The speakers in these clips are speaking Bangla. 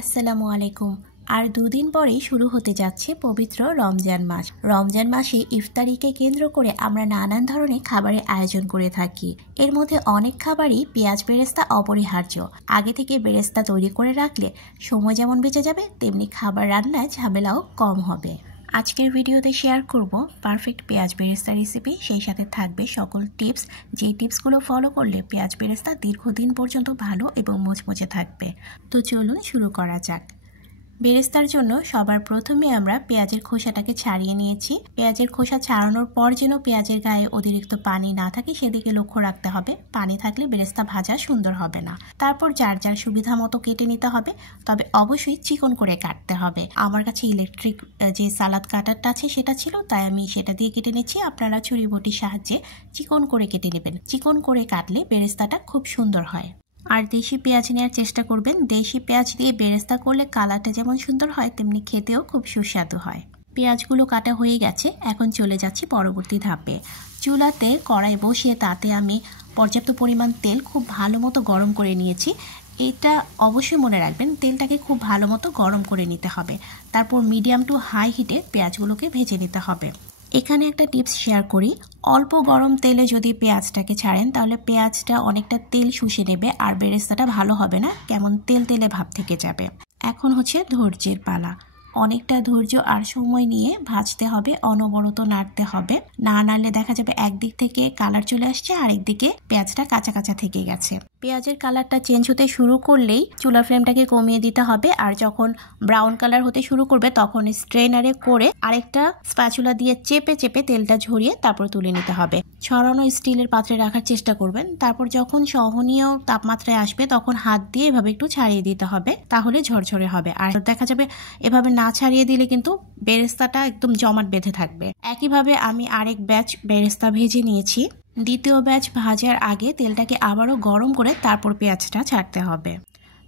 আসসালামু আলাইকুম। আর দুদিন পরেই শুরু হতে যাচ্ছে পবিত্র রমজান মাস। রমজান মাসে ইফতারিকে কেন্দ্র করে আমরা নানান ধরনের খাবারের আয়োজন করে থাকি। এর মধ্যে অনেক খাবারই পেঁয়াজ বেরেস্তা অপরিহার্য। আগে থেকে বেরেস্তা তৈরি করে রাখলে সময় যেমন বেঁচে যাবে, তেমনি খাবার রান্নায় ঝামেলাও কম হবে। আজকের ভিডিওতে শেয়ার করব পারফেক্ট পেঁয়াজ বেরেস্তা রেসিপি। সেই সাথে থাকবে সকল টিপস, যে টিপসগুলো ফলো করলে পেঁয়াজ বেরেস্তা দীর্ঘদিন পর্যন্ত ভালো এবং মুচমুচে থাকবে। তো চলুন শুরু করা যাক। বেরেস্তার জন্য সবার প্রথমে আমরা পেঁয়াজের খোসাটাকে ছাড়িয়ে নিয়েছি। পেঁয়াজের খোসা ছাড়ানোর পর যেন পেঁয়াজের গায়ে অতিরিক্ত পানি না থাকে সেদিকে লক্ষ্য রাখতে হবে। পানি থাকলে বেরেস্তা ভাজা সুন্দর হবে না। তারপর যার যার সুবিধা মতো কেটে নিতে হবে, তবে অবশ্যই চিকন করে কাটতে হবে। আমার কাছে ইলেকট্রিক যে সালাদ কাটারটা আছে সেটা ছিল, তাই আমি সেটা দিয়ে কেটে নিচ্ছি। আপনারা ছুরি বটির সাহায্যে চিকন করে কেটে নেবেন। চিকন করে কাটলে বেরেস্তাটা খুব সুন্দর হয়। আর দেশি পেঁয়াজ নেওয়ার চেষ্টা করবেন। দেশি পেঁয়াজ দিয়ে বেরেস্তা করলে কালারটা যেমন সুন্দর হয়, তেমনি খেতেও খুব সুস্বাদু হয়। পেঁয়াজগুলো কাটা হয়ে গেছে, এখন চলে যাচ্ছি পরবর্তী ধাপে। চুলাতে কড়াই বসিয়ে তাতে আমি পর্যাপ্ত পরিমাণ তেল খুব ভালো মতো গরম করে নিয়েছি। এটা অবশ্যই মনে রাখবেন, তেলটাকে খুব ভালো মতো গরম করে নিতে হবে। তারপর মিডিয়াম টু হাই হিটে পেঁয়াজগুলোকে ভেজে নিতে হবে। এখানে একটা টিপস শেয়ার করি। অল্প গরম তেলে যদি পেঁয়াজটাকে ছাড়েন তাহলে পেঁয়াজটা অনেকটা তেল শুষে নেবে আর বেরেস্তাটা ভালো হবে না, কেমন তেল তেলে ভাব থেকে যাবে। এখন হচ্ছে ধৈর্যের পালা। অনেকটা ধৈর্য আর সময় নিয়ে ভাজতে হবে, অনবরত নাড়তে হবে। না নাড়লে দেখা যাবে একদিক থেকে কালার চলে আসছে, আরেকদিকে পেঁয়াজটা কাঁচা কাঁচা থেকে গেছে। পেঁয়াজের কালারটা চেঞ্জ হতে শুরু করলেই চুলার ফ্লেমটাকে কমিয়ে দিতে হবে। আর যখন ব্রাউন কালার হতে শুরু করবে তখন স্ট্রেনারে করে আরেকটা স্প্যাচুলা দিয়ে চেপে চেপে তেলটা ঝরিয়ে তারপর তুলে নিতে হবে। ছড়ানো স্টিলের পাত্রে রাখার চেষ্টা করবেন। তারপর যখন সহনীয় তাপমাত্রায় আসবে তখন হাত দিয়ে এভাবে একটু ছাড়িয়ে দিতে হবে, তাহলে ঝরঝরে হবে। আর দেখা যাবে এভাবে না ছাড়িয়ে দিলে কিন্তু বেরেস্তাটা একদম জমাট বেঁধে থাকবে। একইভাবে আমি আরেক ব্যাচ বেরেস্তা ভেজে নিয়েছি। দ্বিতীয় ব্যাচ ভাজার আগে তেলটাকে আবারও গরম করে তারপর পেঁয়াজটা ছাড়তে হবে।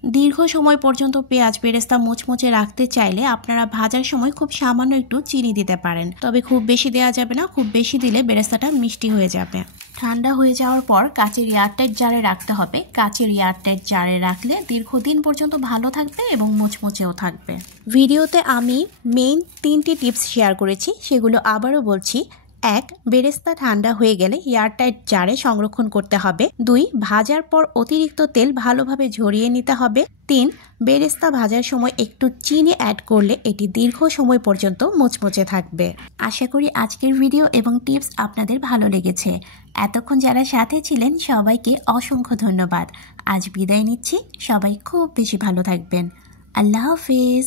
দীর্ঘ সময় পর্যন্ত পেঁয়াজ বেরেস্তা মুচমুচে রাখতে চাইলে আপনারা ভাজার সময় খুব সামান্য একটু চিনি দিতে পারেন, তবে খুব বেশি দেওয়া যাবে না। খুব বেশি দিলে বেরেস্তাটা মিষ্টি হয়ে যাবে। ঠান্ডা হয়ে যাওয়ার পর কাচের এয়ারটাইট জারে রাখতে হবে। কাচের এয়ারটাইট জারে রাখলে দীর্ঘদিন পর্যন্ত ভালো থাকবে এবং মুচমুচেও থাকবে। ভিডিওতে আমি মেইন 3টি টিপস শেয়ার করেছি, সেগুলো আবারও বলছি। 1. বেরেস্তা ঠান্ডা হয়ে গেলে এয়ারটাইট জারে সংরক্ষণ করতে হবে। 2. ভাজার পর অতিরিক্ত তেল ভালোভাবে ঝরিয়ে নিতে হবে। 3. বেরেস্তা ভাজার সময় একটু চিনি অ্যাড করলে এটি দীর্ঘ সময় পর্যন্ত মুচমুচে থাকবে। আশা করি আজকের ভিডিও এবং টিপস আপনাদের ভালো লেগেছে। এতক্ষণ যারা সাথে ছিলেন সবাইকে অসংখ্য ধন্যবাদ। আজ বিদায় নিচ্ছি। সবাই খুব বেশি ভালো থাকবেন। আল্লাহ হাফেজ।